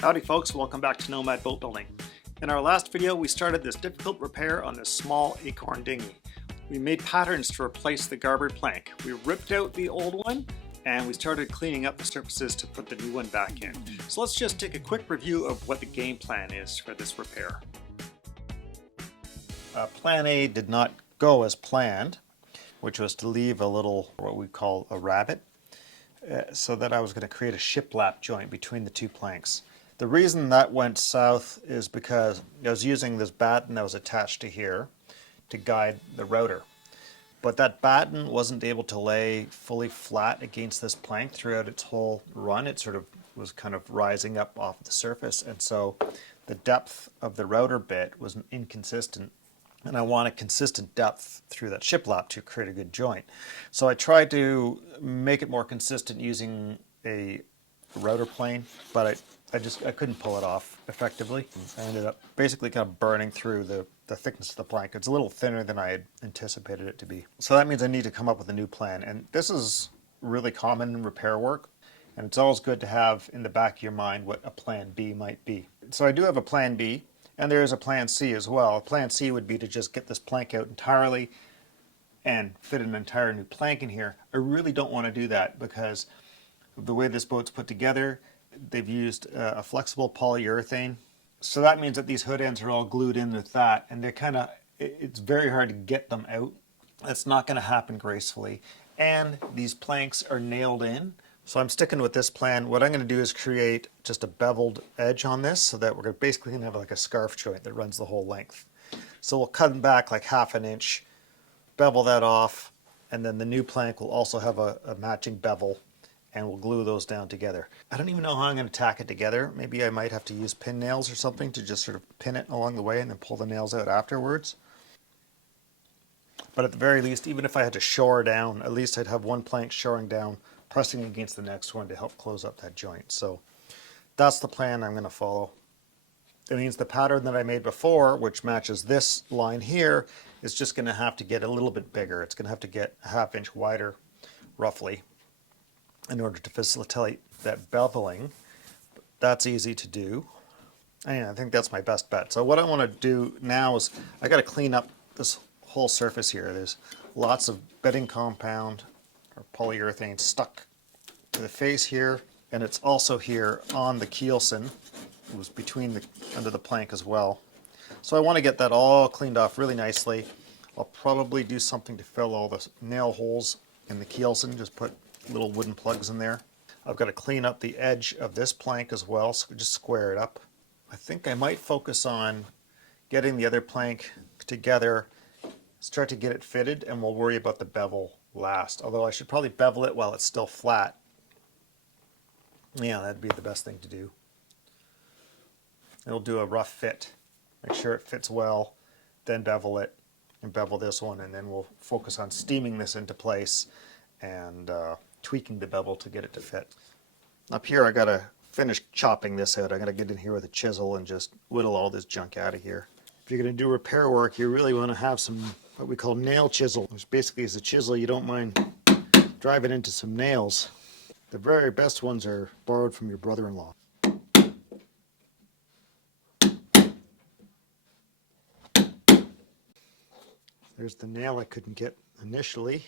Howdy folks, welcome back to Nomad Boat Building. In our last video we started this difficult repair on this small acorn dinghy. We made patterns to replace the garboard plank. We ripped out the old one and we started cleaning up the surfaces to put the new one back in. So let's just take a quick review of what the game plan is for this repair. Plan A did not go as planned, which was to leave a little, what we call a rabbet, so that I was going to create a shiplap joint between the two planks. The reason that went south is because I was using this batten that was attached to here to guide the router. But that batten wasn't able to lay fully flat against this plank throughout its whole run. It sort of was kind of rising up off the surface, and so the depth of the router bit was inconsistent. And I want a consistent depth through that shiplap to create a good joint. So I tried to make it more consistent using a router plane, but I couldn't pull it off effectively. I ended up basically kind of burning through the thickness of the plank. It's a little thinner than I had anticipated it to be. So that means I need to come up with a new plan. And this is really common in repair work. And it's always good to have in the back of your mind what a plan B might be. So I do have a plan B, and there is a plan C as well. Plan C would be to just get this plank out entirely and fit an entire new plank in here. I really don't want to do that because of the way this boat's put together. They've used a flexible polyurethane. So that means that these hood ends are all glued in with that, and it's very hard to get them out. That's not going to happen gracefully. And these planks are nailed in. So I'm sticking with this plan. What I'm going to do is create just a beveled edge on this so that we're basically going to have like a scarf joint that runs the whole length. So we'll cut them back like 1/2 inch, bevel that off, and then the new plank will also have a matching bevel, and we'll glue those down together. I don't even know how I'm going to tack it together. Maybe I might have to use pin nails or something to just sort of pin it along the way and then pull the nails out afterwards. But at the very least, even if I had to shore down, at least I'd have one plank shoring down, pressing against the next one to help close up that joint. So that's the plan I'm going to follow. It means the pattern that I made before, which matches this line here, is just going to have to get a little bit bigger. It's going to have to get a 1/2 inch wider, roughly, in order to facilitate that beveling. That's easy to do. And I think that's my best bet. So what I want to do now is I got to clean up this whole surface here. There's lots of bedding compound or polyurethane stuck to the face here, and it's also here on the keelson. It was under the plank as well. So I want to get that all cleaned off really nicely. I'll probably do something to fill all the nail holes in the keelson, just put little wooden plugs in there. I've got to clean up the edge of this plank as well, so just square it up. I think I might focus on getting the other plank together, start to get it fitted, and we'll worry about the bevel last. Although I should probably bevel it while it's still flat. Yeah, that'd be the best thing to do. It'll do a rough fit. Make sure it fits well, then bevel it, and bevel this one, and then we'll focus on steaming this into place and tweaking the bevel to get it to fit. Up here I gotta finish chopping this out. I gotta get in here with a chisel and just whittle all this junk out of here. If you're gonna do repair work, you really want to have some what we call nail chisel, which basically is a chisel you don't mind driving into some nails. The very best ones are borrowed from your brother-in-law. There's the nail I couldn't get initially.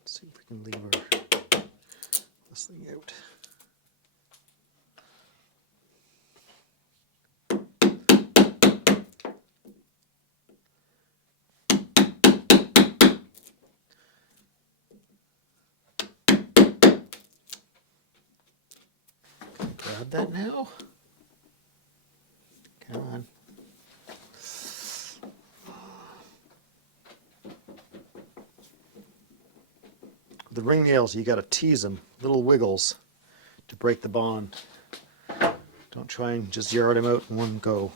Let's see if we can lever this thing out. Grab that now. Come on. The ring nails, you got to tease them, little wiggles to break the bond. Don't try and just yard them out in one go.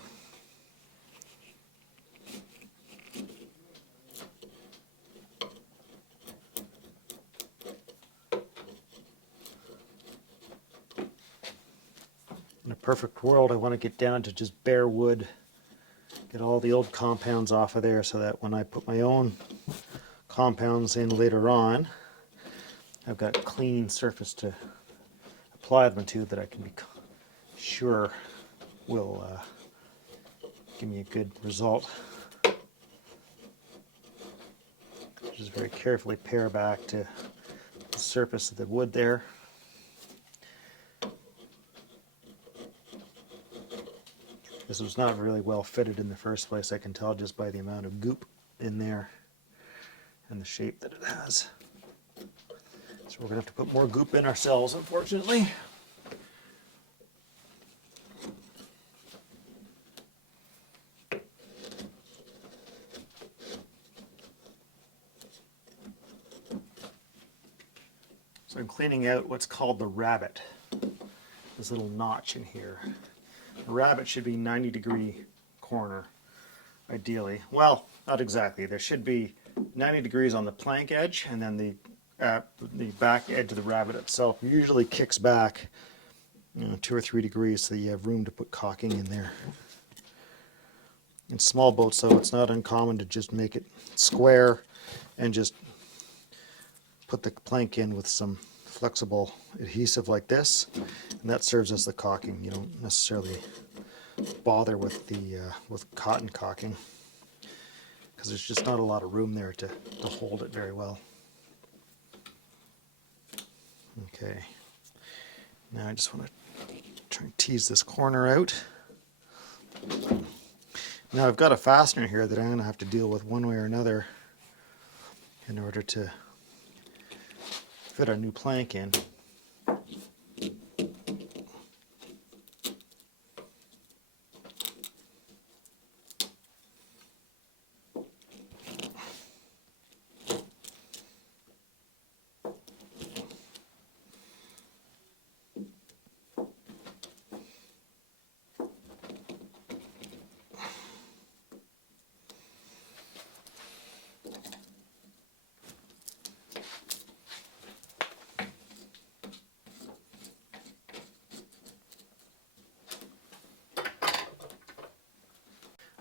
In a perfect world, I want to get down to just bare wood, get all the old compounds off of there so that when I put my own compounds in later on, I've got clean surface to apply them to that I can be sure will give me a good result. Just very carefully pare back to the surface of the wood there. This was not really well fitted in the first place, I can tell just by the amount of goop in there and the shape that it has. So we're going to have to put more goop in ourselves, unfortunately. So I'm cleaning out what's called the rabbet, this little notch in here. The rabbet should be 90-degree corner, ideally. Well, not exactly. There should be 90 degrees on the plank edge, and then the back edge of the rabbet itself usually kicks back 2 or 3 degrees so you have room to put caulking in there. In small boats, though, it's not uncommon to just make it square and just put the plank in with some flexible adhesive like this, and that serves as the caulking. You don't necessarily bother with the with cotton caulking because there's just not a lot of room there to hold it very well. Okay, now I just want to try and tease this corner out. Now I've got a fastener here that I'm going to have to deal with one way or another in order to fit our new plank in.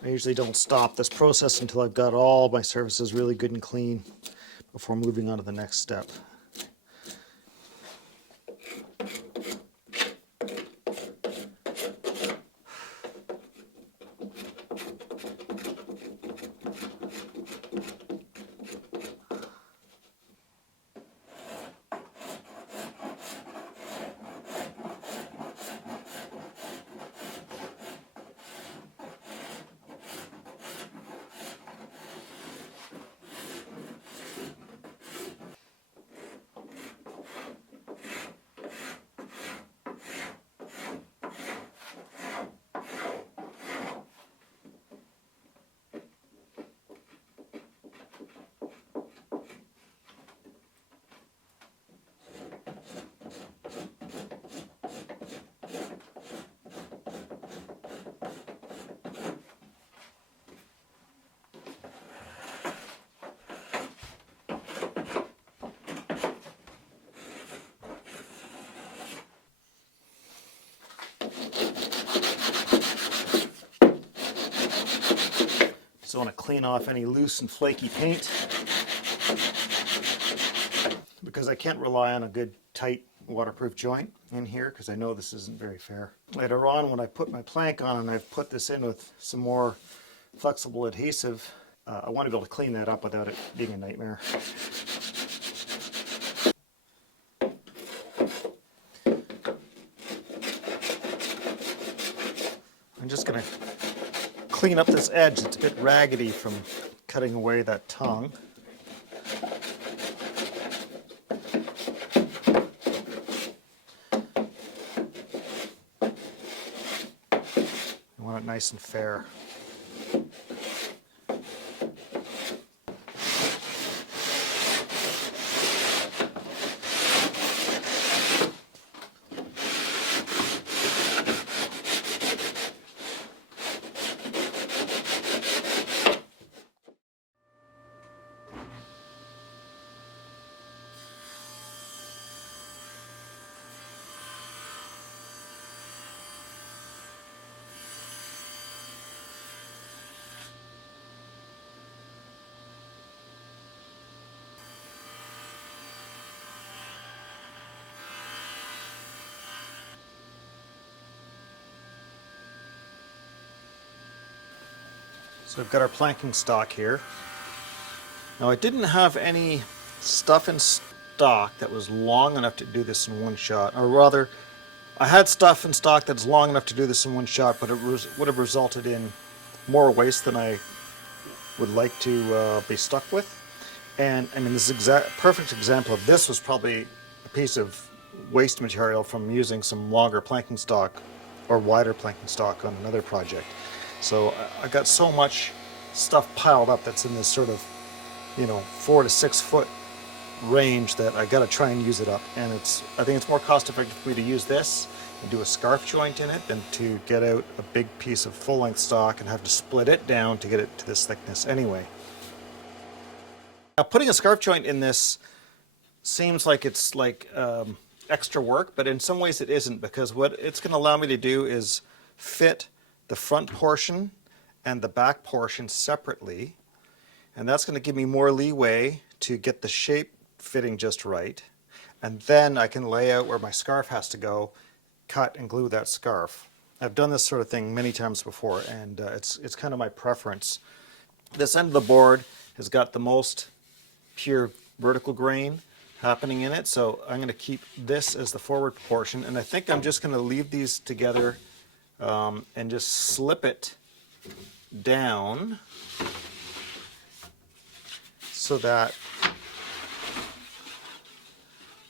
I usually don't stop this process until I've got all my surfaces really good and clean before moving on to the next step. So I want to clean off any loose and flaky paint because I can't rely on a good tight waterproof joint in here because I know this isn't very fair. Later on, when I put my plank on and I've put this in with some more flexible adhesive, I want to be able to clean that up without it being a nightmare. I'm just going to clean up this edge. It's a bit raggedy from cutting away that tongue. I want it nice and fair. So we've got our planking stock here. Now I didn't have any stuff in stock that was long enough to do this in one shot, or rather, I had stuff in stock that's long enough to do this in one shot, but it would have resulted in more waste than I would like to be stuck with. And I mean, this perfect example of this was probably a piece of waste material from using some longer planking stock or wider planking stock on another project. So I got so much stuff piled up that's in this sort of, 4 to 6 foot range that I got to try and use it up. And I think it's more cost effective for me to use this and do a scarf joint in it than to get out a big piece of full length stock and have to split it down to get it to this thickness anyway. Now putting a scarf joint in this seems like it's extra work, but in some ways it isn't, because what it's going to allow me to do is fit the front portion and the back portion separately, and that's going to give me more leeway to get the shape fitting just right, and then I can lay out where my scarf has to go, cut and glue that scarf. I've done this sort of thing many times before, and it's kind of my preference. This end of the board has got the most pure vertical grain happening in it, so I'm going to keep this as the forward portion, and I think I'm just going to leave these together and just slip it down so that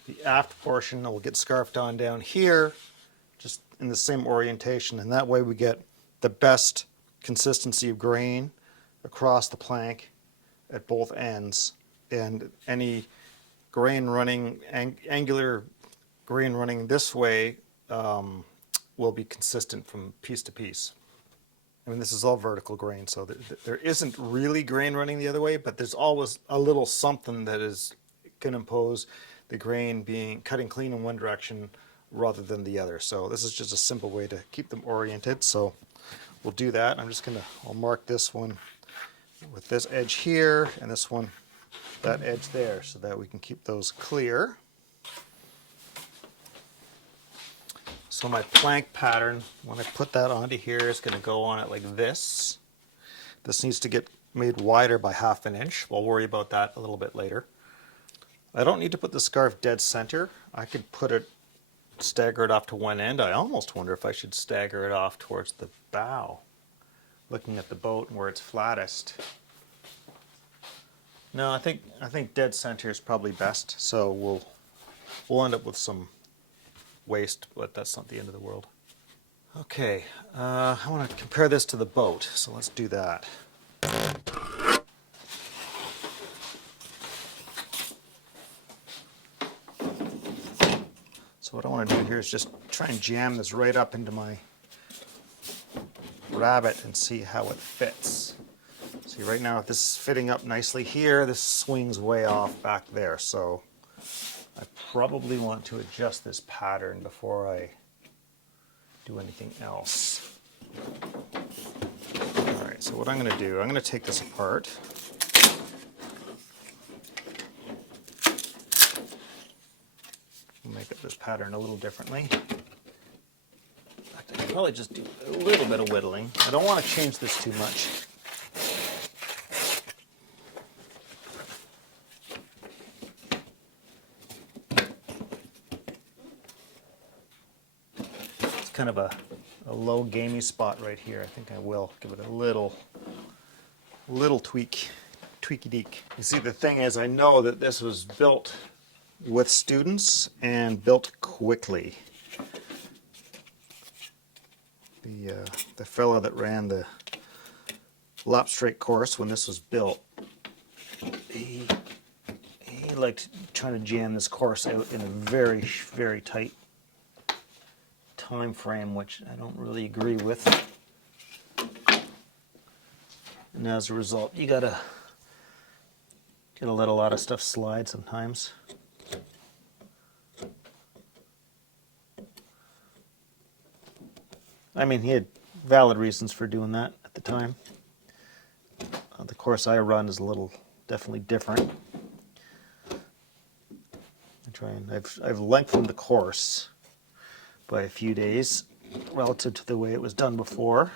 the aft portion will get scarfed on down here, just in the same orientation, and that way we get the best consistency of grain across the plank at both ends, and any grain running, angular grain running this way will be consistent from piece to piece. I mean, this is all vertical grain, so there isn't really grain running the other way, but there's always a little something that can impose the grain being cutting clean in one direction rather than the other. So this is just a simple way to keep them oriented. So we'll do that. I'll mark this one with this edge here and this one, that edge there, so that we can keep those clear. So my plank pattern, when I put that onto here, is going to go on it like this. This needs to get made wider by 1/2 inch. We'll worry about that a little bit later. I don't need to put the scarf dead center. I could stagger it off to one end. I almost wonder if I should stagger it off towards the bow, looking at the boat and where it's flattest. No, I think dead center is probably best. So we'll end up with some waste, but that's not the end of the world. Okay, I want to compare this to the boat, so let's do that. So what I want to do here is just try and jam this right up into my rabbet and see how it fits. See, right now, if this is fitting up nicely here, this swings way off back there, so I probably want to adjust this pattern before I do anything else. All right, so what I'm going to do, I'm going to take this apart. Make up this pattern a little differently. In fact, I can probably just do a little bit of whittling. I don't want to change this too much. It's kind of a low gamey spot right here. I think I will give it a little tweaky deek. You see, the thing is, I know that this was built with students and built quickly. The fellow that ran the Lapstrake course when this was built, he liked trying to jam this course out in a very, very tight time frame, which I don't really agree with. And as a result, you gotta let a lot of stuff slide sometimes. I mean, he had valid reasons for doing that at the time. The course I run is definitely different. I've lengthened the course by a few days relative to the way it was done before.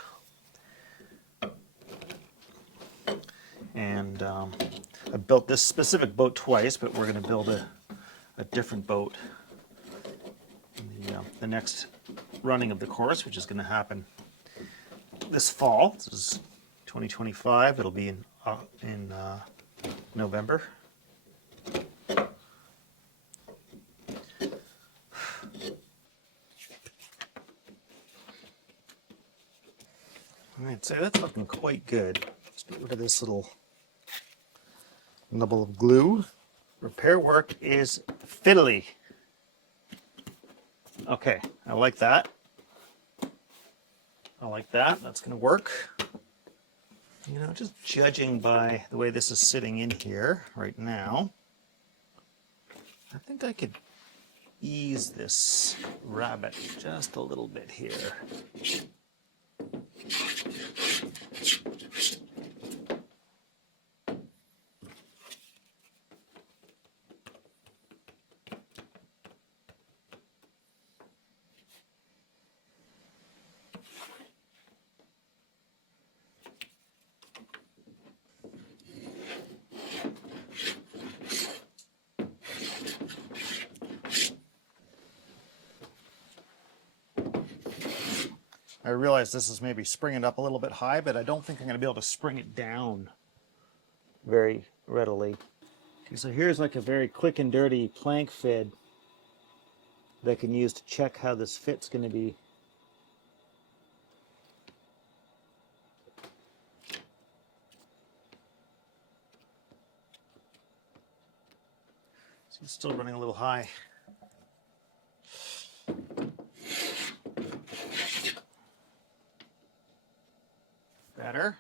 I built this specific boat twice, but we're going to build a different boat in the next running of the course, which is going to happen this fall. This is 2025. It'll be in November. Alright, so that's looking quite good. Let's get rid of this little nubble of glue. Repair work is fiddly. Okay, I like that. I like that. That's going to work. You know, just judging by the way this is sitting in here right now, I think I could ease this rabbet just a little bit here. I realize this is maybe springing it up a little bit high, but I don't think I'm going to be able to spring it down very readily. Okay, so here's like a very quick and dirty plank fid that I can use to check how this fit's going to be. So it's still running a little high. Better.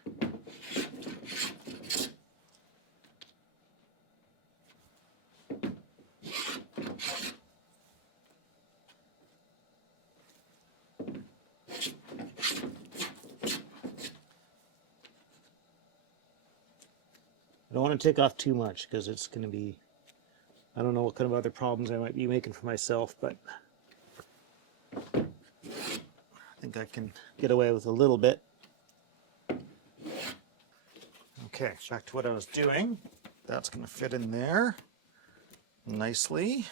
I don't want to take off too much because it's going to be, I don't know what kind of other problems I might be making for myself, but I think I can get away with a little bit. Okay, back to what I was doing. That's going to fit in there nicely.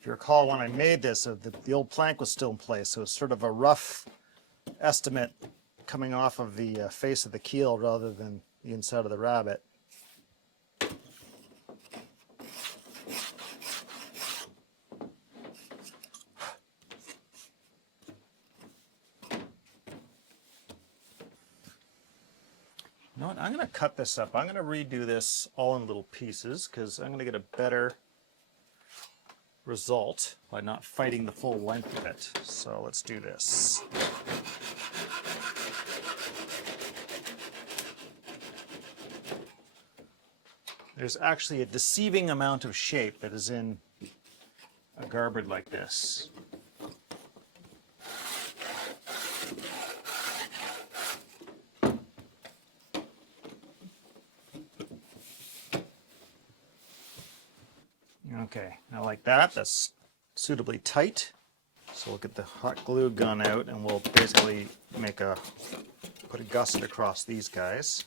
If you recall, when I made this, the old plank was still in place, so it's sort of a rough estimate coming off of the face of the keel rather than the inside of the rabbet. You know what? I'm going to cut this up. I'm going to redo this all in little pieces because I'm going to get a better result by not fighting the full length of it. So let's do this. There's actually a deceiving amount of shape that is in a garboard like this. Okay, I like that. That's suitably tight. So we'll get the hot glue gun out and we'll basically put a gusset across these guys.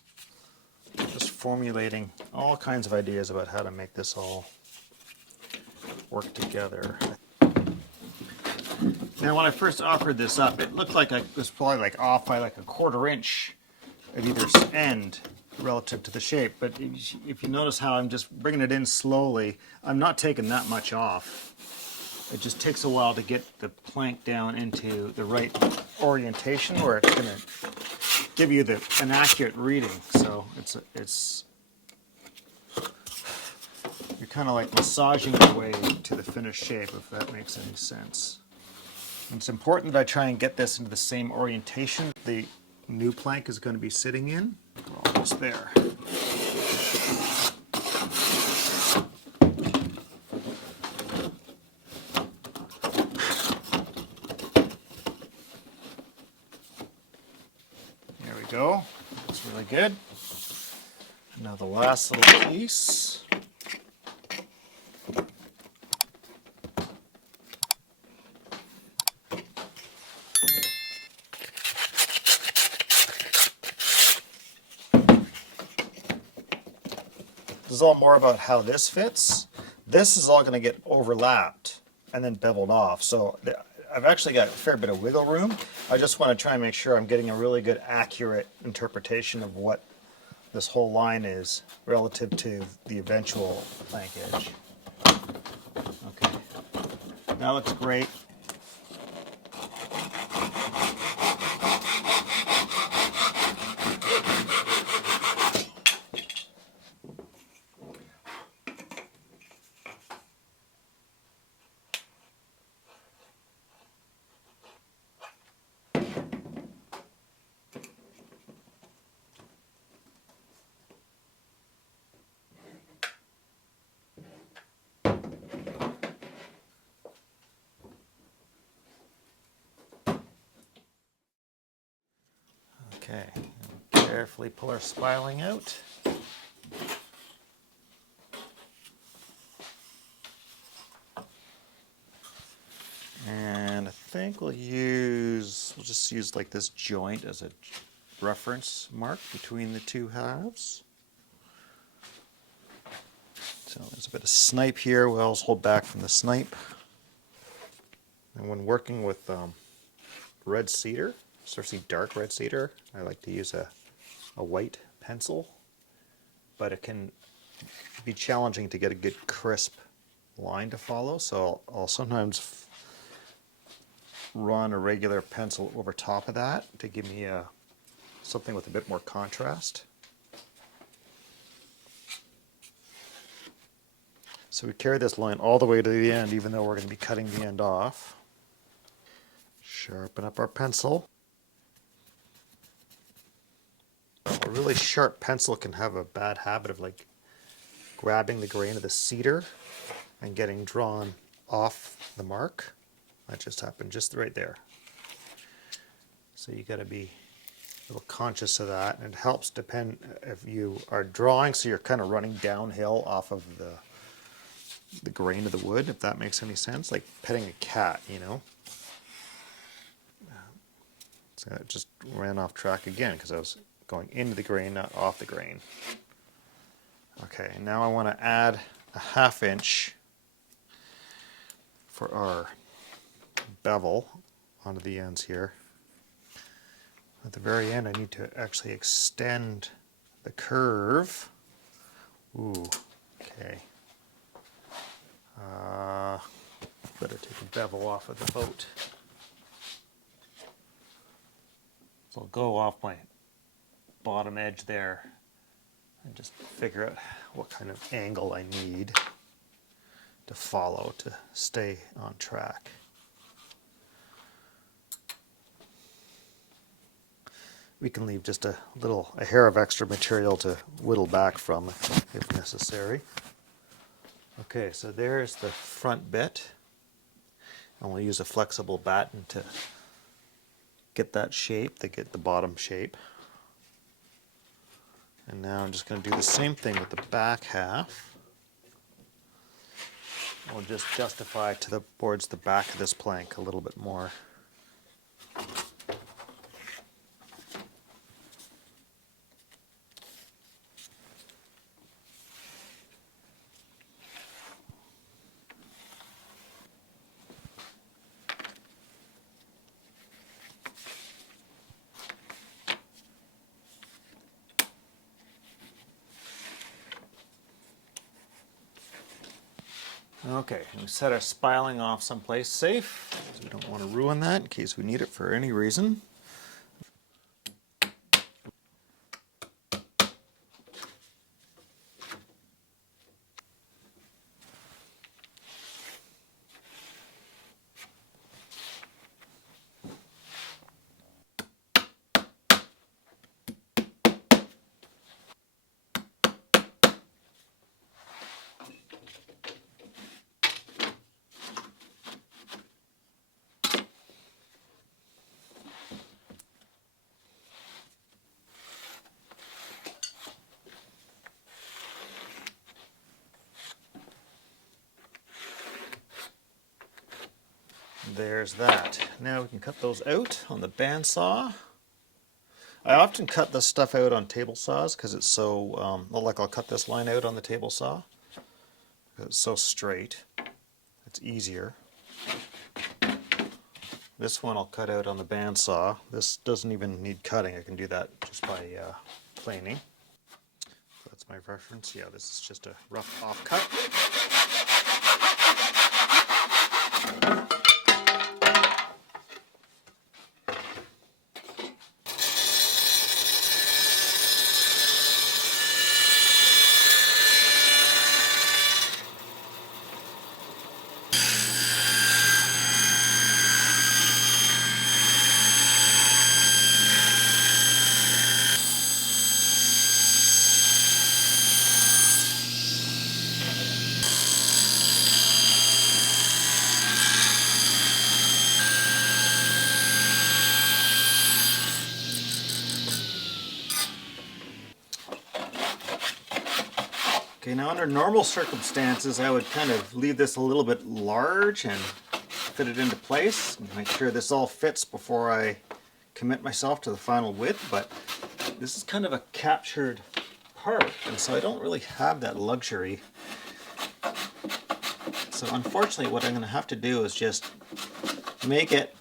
Just formulating all kinds of ideas about how to make this all work together. Now when I first offered this up, it looked like I was probably like off by like a 1/4 inch at either end relative to the shape, but if you notice how I'm just bringing it in slowly, I'm not taking that much off. It just takes a while to get the plank down into the right orientation where it's going to give you an accurate reading. So you're kind of like massaging your way to the finished shape, if that makes any sense. And it's important that I try and get this into the same orientation the new plank is going to be sitting in. We're almost there. There we go. That's really good. Now the last little piece. This is all more about how this fits. This is all going to get overlapped and then beveled off. So I've actually got a fair bit of wiggle room. I just want to try and make sure I'm getting a really good, accurate interpretation of what this whole line is relative to the eventual plank edge. Okay, that looks great. Okay, carefully pull our spiling out. And I think we'll just use like this joint as a reference mark between the two halves. So there's a bit of snipe here. We'll always hold back from the snipe. And when working with red cedar, especially dark red cedar, I like to use a white pencil, but it can be challenging to get a good crisp line to follow, so I'll sometimes run a regular pencil over top of that to give me something with a bit more contrast. So we carry this line all the way to the end, even though we're going to be cutting the end off. Sharpen up our pencil. A really sharp pencil can have a bad habit of like grabbing the grain of the cedar and getting drawn off the mark. That just happened just right there. So you got to be a little conscious of that, and it helps depend if you are drawing so you're kind of running downhill off of the grain of the wood, if that makes any sense, like petting a cat, you know. So it just ran off track again because I was going into the grain, not off the grain. Okay, now I want to add a 1/2 inch for our bevel onto the ends here. At the very end, I need to actually extend the curve. Ooh, okay. Better take the bevel off of the boat. So I'll go off my bottom edge there and just figure out what kind of angle I need to follow to stay on track. We can leave just a hair of extra material to whittle back from if necessary. Okay, so there's the front bit, and we'll use a flexible batten to get that shape, to get the bottom shape. And now I'm just going to do the same thing with the back half. We'll just justify towards the back of this plank a little bit more. Okay, and we set our spiling off someplace safe, because we don't want to ruin that in case we need it for any reason. There's that. Now we can cut those out on the bandsaw. I often cut this stuff out on table saws because it's so, like I'll cut this line out on the table saw. It's so straight. It's easier. This one I'll cut out on the bandsaw. This doesn't even need cutting. I can do that just by planing. That's my reference. Yeah, this is just a rough offcut. Okay, now under normal circumstances, I would kind of leave this a little bit large and fit it into place and make sure this all fits before I commit myself to the final width, but this is kind of a captured part, and so I don't really have that luxury. So unfortunately, what I'm going to have to do is just make it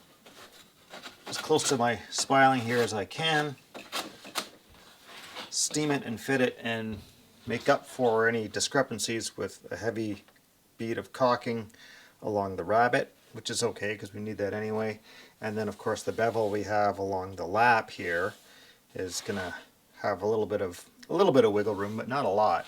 as close to my spiling here as I can, steam it and fit it, and make up for any discrepancies with a heavy bead of caulking along the rabbet, which is okay because we need that anyway. And then of course the bevel we have along the lap here is gonna have a little bit of wiggle room, but not a lot.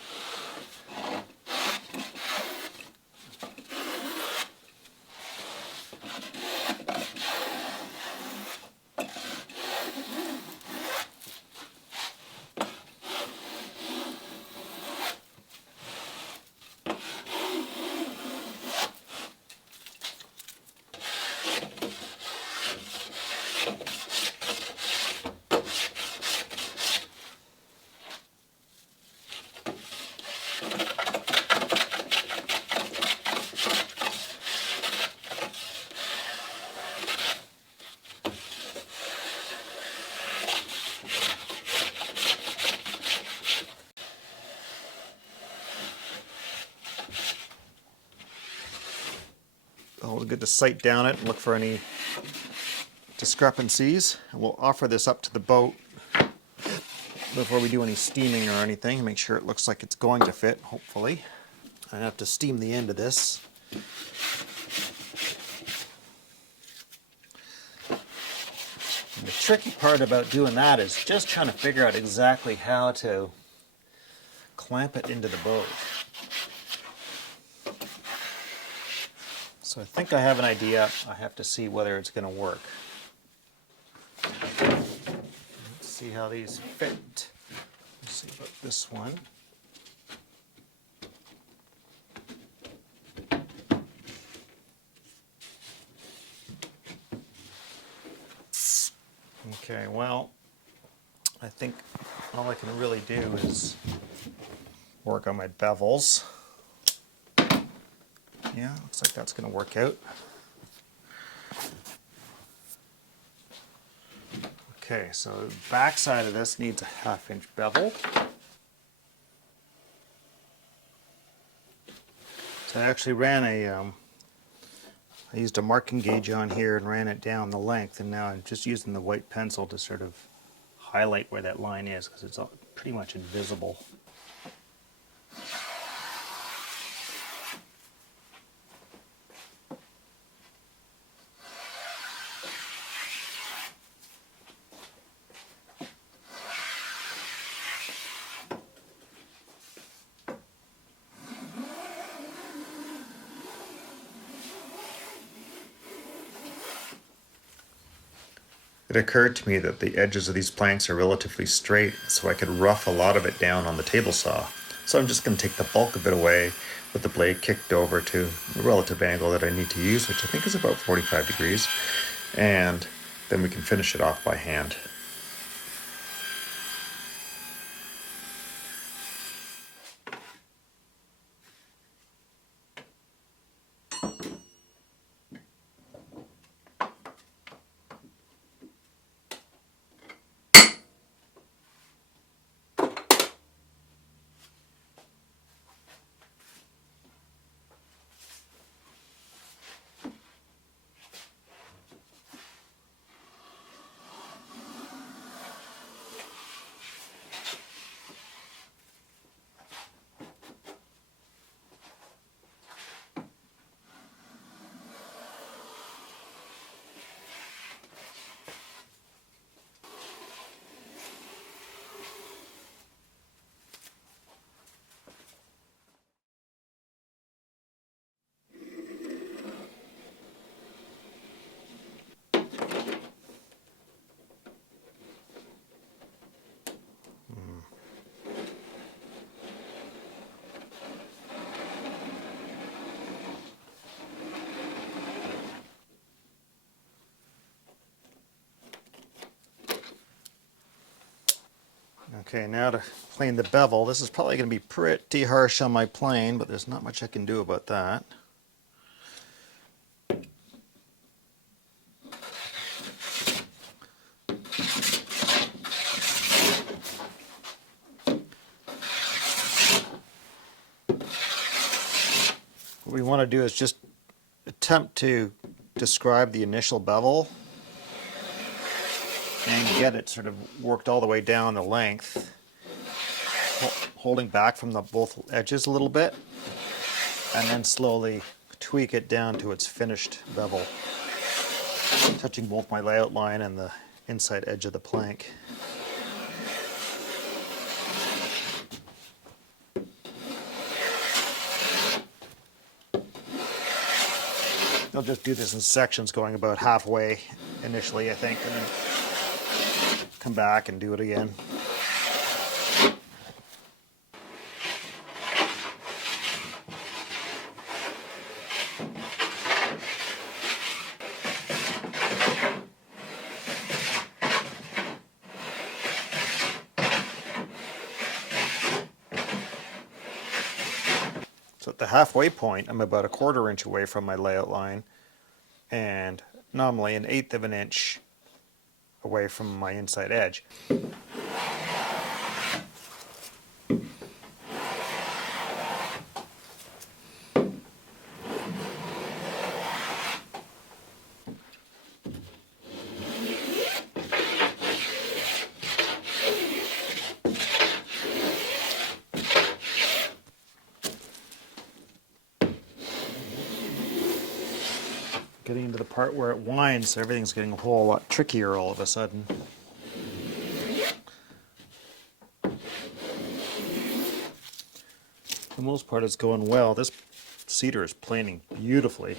We'll get the sight down it and look for any discrepancies. And we'll offer this up to the boat before we do any steaming or anything. Make sure it looks like it's going to fit, hopefully. I have to steam the end of this. And the tricky part about doing that is just trying to figure out exactly how to clamp it into the boat. So I think I have an idea. I have to see whether it's going to work. Let's see how these fit. Let's see about this one. Okay, well, I think all I can really do is work on my bevels. Yeah, looks like that's going to work out. Okay, so the back side of this needs a 1/2 inch bevel. So I actually ran I used a marking gauge on here and ran it down the length, and now I'm just using the white pencil to sort of highlight where that line is because it's pretty much invisible. It occurred to me that the edges of these planks are relatively straight, so I could rough a lot of it down on the table saw. So I'm just going to take the bulk of it away with the blade kicked over to the relative angle that I need to use, which I think is about 45 degrees, and then we can finish it off by hand. Okay, now to plane the bevel. This is probably going to be pretty harsh on my plane, but there's not much I can do about that. What we want to do is just attempt to describe the initial bevel and get it sort of worked all the way down the length, holding back from the both edges a little bit, and then slowly tweak it down to its finished bevel, touching both my layout line and the inside edge of the plank. I'll just do this in sections going about halfway initially, I think, and then come back and do it again. So at the halfway point, I'm about a 1/4 inch away from my layout line, and nominally 1/8 of an inch away from my inside edge. Getting into the part where it winds, so everything's getting a whole lot trickier all of a sudden. For the most part, it's going well. This cedar is planing beautifully.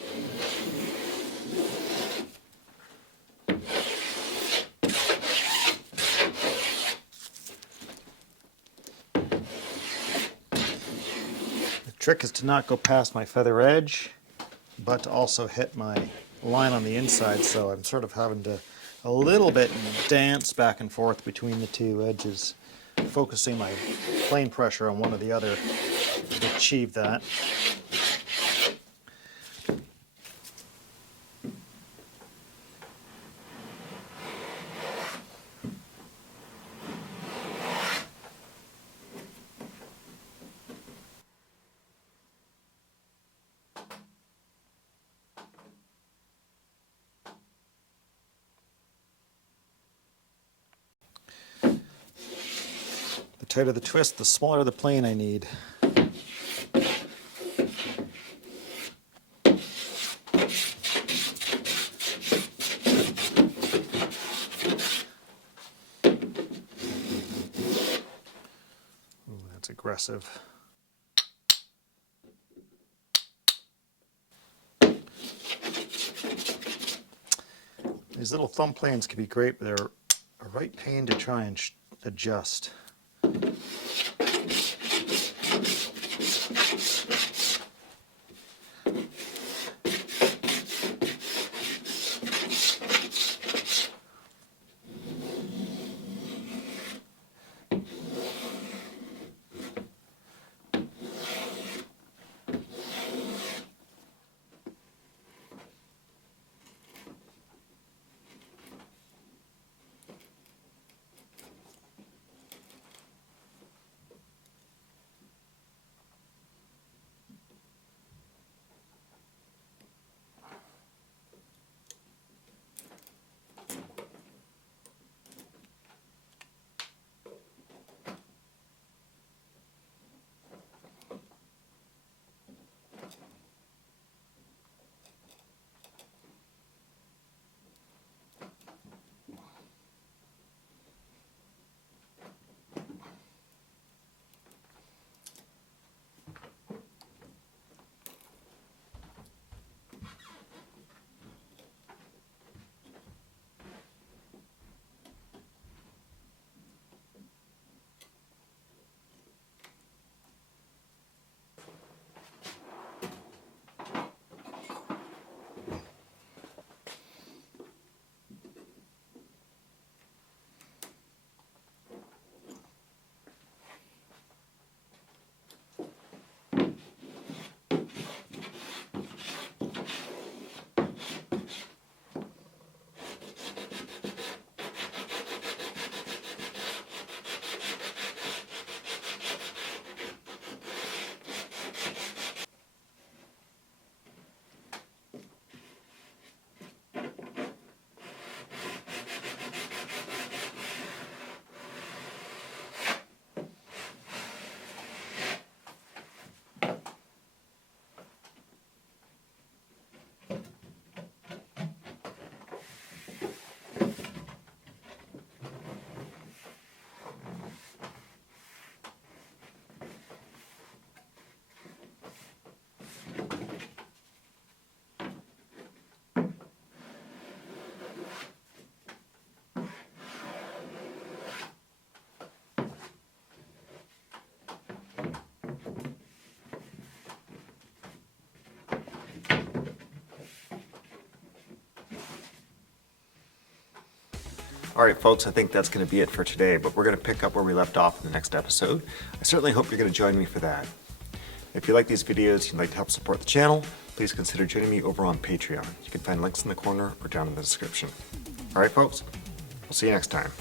The trick is to not go past my feather edge, but to also hit my line on the inside, so I'm sort of having to a little bit dance back and forth between the two edges, focusing my plane pressure on one or the other to achieve that. The tighter the twist, the smaller the plane I need. Ooh, that's aggressive. These little thumb planes can be great, but they're a right pain to try and adjust. All right, folks, I think that's going to be it for today, but we're going to pick up where we left off in the next episode. I certainly hope you're going to join me for that. If you like these videos and you'd like to help support the channel, please consider joining me over on Patreon. You can find links in the corner or down in the description. All right, folks, we'll see you next time.